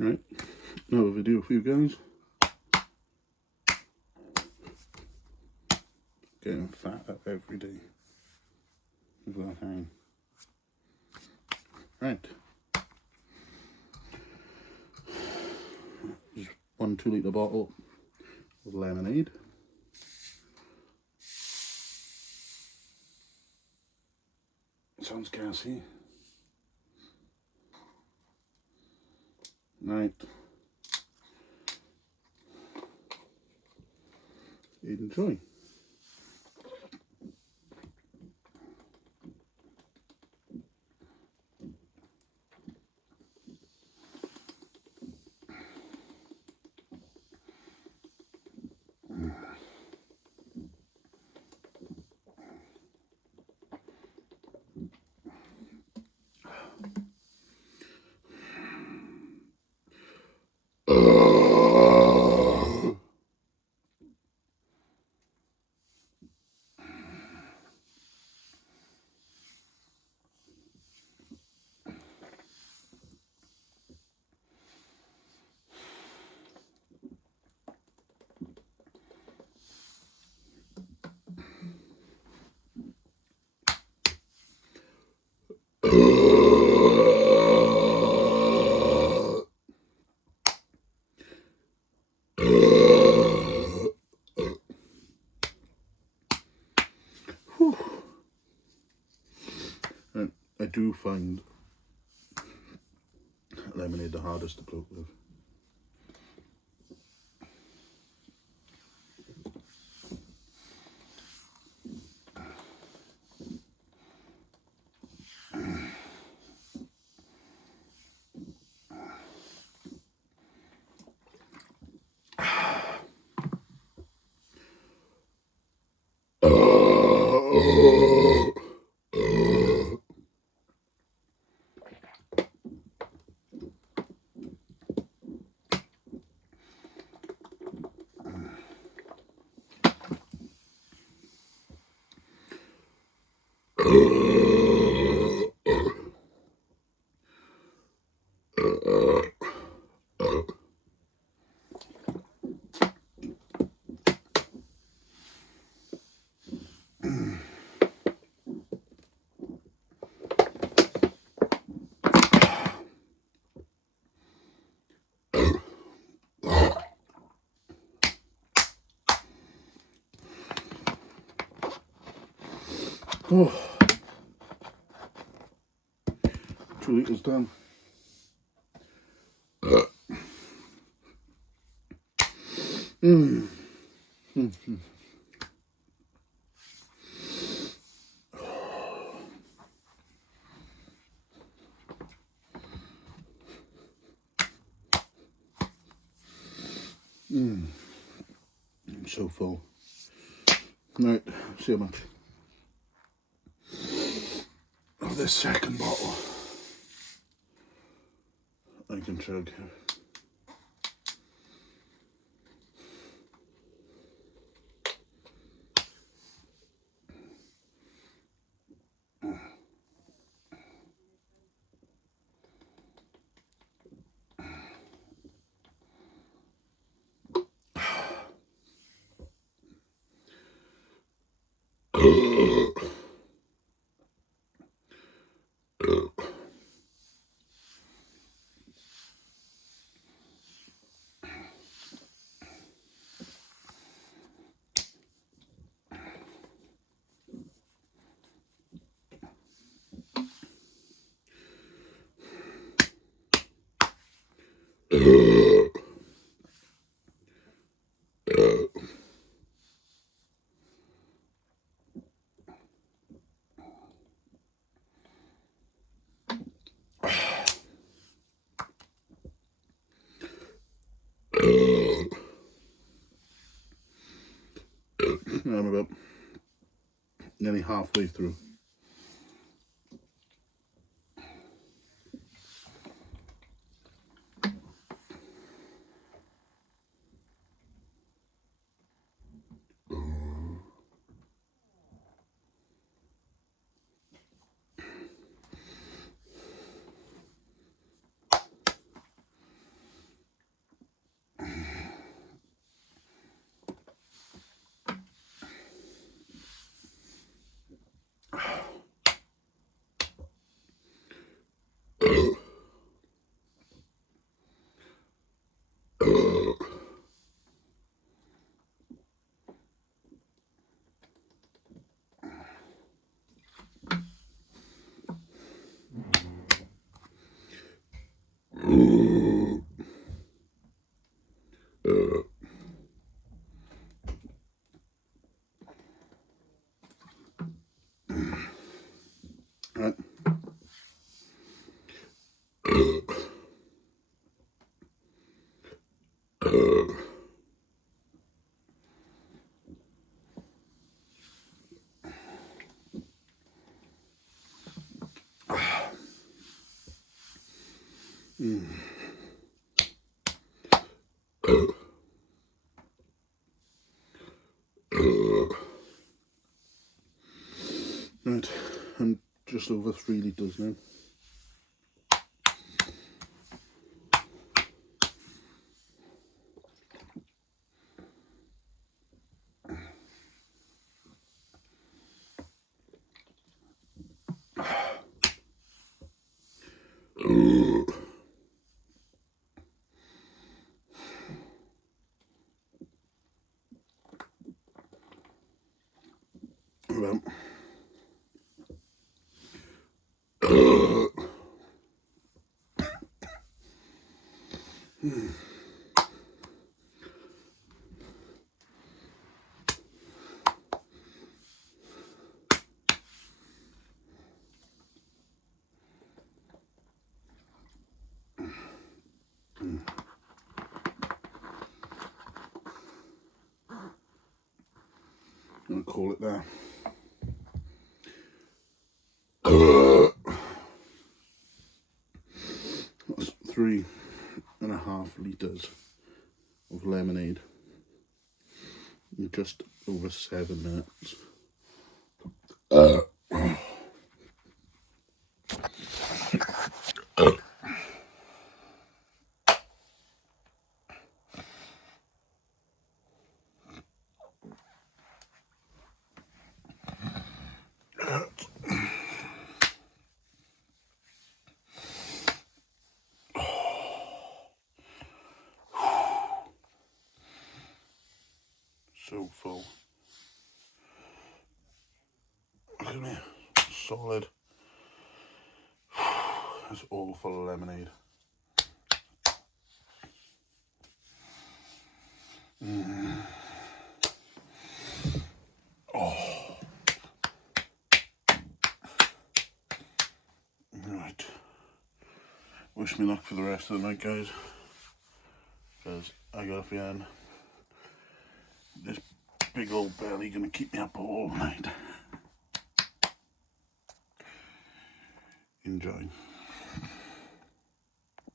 Right, another video for you guys. Getting fatter every day. Is what I'm saying. Right. Just 1 2-litre bottle of lemonade. Sounds gassy. Right. Enjoy. I do find lemonade the hardest to bloat with. Oh, 2 litres done. I'm so full. Right, see how much of this second bottle I can chug. I'm about nearly halfway through. and just over 3 litres now. Well, I'm going to call it there. That's 3.5 litres of lemonade in just over 7 minutes. So full. Look at me, solid. It's all full of lemonade. Oh. Right. Wish me luck for the rest of the night, guys. Because I got a feeling this big old belly gonna keep me up all night. Enjoy.